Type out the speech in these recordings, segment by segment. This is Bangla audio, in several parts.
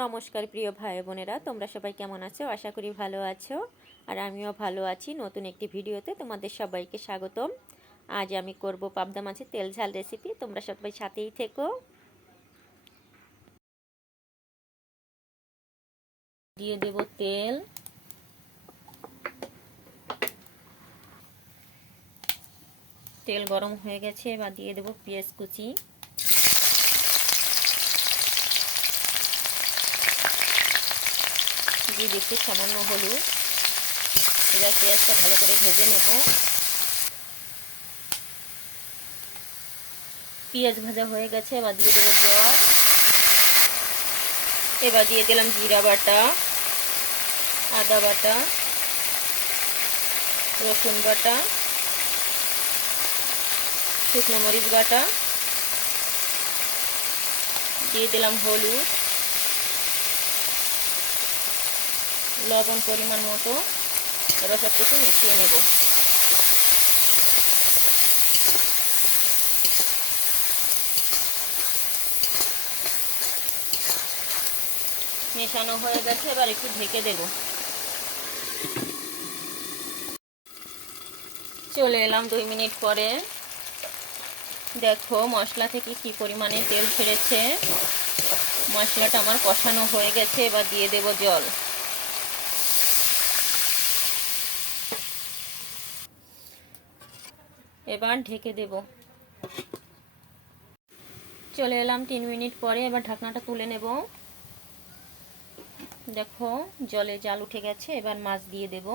নমস্কার প্রিয় ভাই বোনেরা, তোমরা সবাই কেমন আছো? আশা করি ভালো আছো। আর আমিও ভালো আছি। নতুন একটি ভিডিওতে তোমাদের সবাইকে স্বাগতম। আজ আমি করব পাবদা মাছের তেল ঝাল রেসিপি তোমরা সবাই সাথেই থেকো। দিয়ে দেব তেল। তেল গরম হয়ে গেছে, এবার দিয়ে দেব পেঁয়াজ কুচি। দিয়ে দেখতে সামান্য হলুদ। এবার পেঁয়াজটা ভালো করে ভেজে নেব। পেঁয়াজ ভাজা হয়ে গেছে, এবার দিয়ে দেবো জল। এবার দিয়ে দিলাম জিরা বাটা, আদা বাটা, রসুন বাটা, শুকনো মরিচ বাটা, দিয়ে দিলাম হলুদ। লবণ পরিমাণ মতো এবার সব কিছু মিশিয়ে নেব। মেশানো হয়ে গেছে, এবার একটু ঢেকে দেব। চলে এলাম দুই মিনিট পরে। দেখো মশলা থেকে কি পরিমাণে তেল ছেড়েছে। মশলাটা আমার কষানো হয়ে গেছে, এবার দিয়ে দেব জল। এবার ঢেকে দেব। চলে এলাম তিন মিনিট পরে, এবার ঢাকনাটা তুলে নেব। দেখো, জলে জাল উঠে গেছে, এবার মাছ দিয়ে দেব।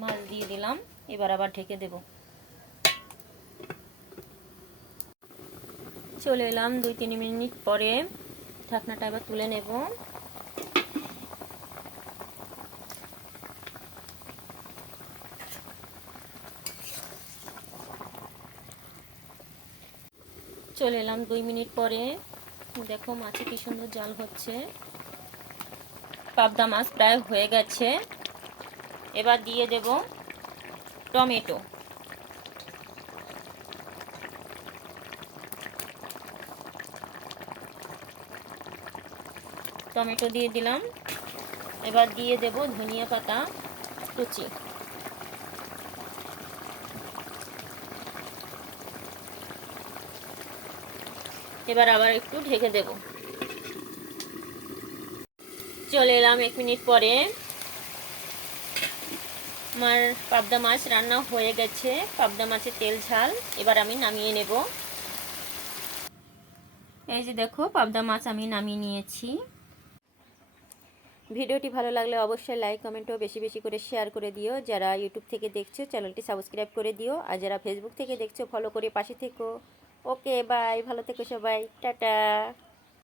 মাছ দিয়ে দিলাম, এবার আবার ঢেকে দেব। চলে এলাম দুই তিন মিনিট পরে। ঢাকনাটা এবার তুলে নেব। চলে এলাম দুই মিনিট পরে। দেখো মাছে কি সুন্দর জাল হচ্ছে। পাবদা মাছ প্রায় হয়ে গেছে। এবার দিয়ে দেব টমেটো। টমেটো দিয়ে দিলাম। এবার দিয়ে দেব ধনিয়া পাতা, কুচি। এবার আবার একটু ঢেকে দেব। চলে এলাম এক মিনিট পরে। আমার পাবদা মাছ রান্না হয়ে গেছে। পাবদা মাছের তেল, ঝাল। এবার আমি নামিয়ে নেব। এই যে দেখো, পাবদা মাছ আমি নামিয়ে নিয়েছি। ভিডিওটি ভালো লাগলে অবশ্যই লাইক কমেন্টও বেশি বেশি করে শেয়ার করে দিও। যারা ইউটিউব থেকে দেখছ, চ্যানেলটি সাবস্ক্রাইব করে দিও। আর যারা ফেসবুক থেকে দেখছ ফলো করে পাশে থেকো। ওকে বাই ভালো থেকো সবাই। টাটা।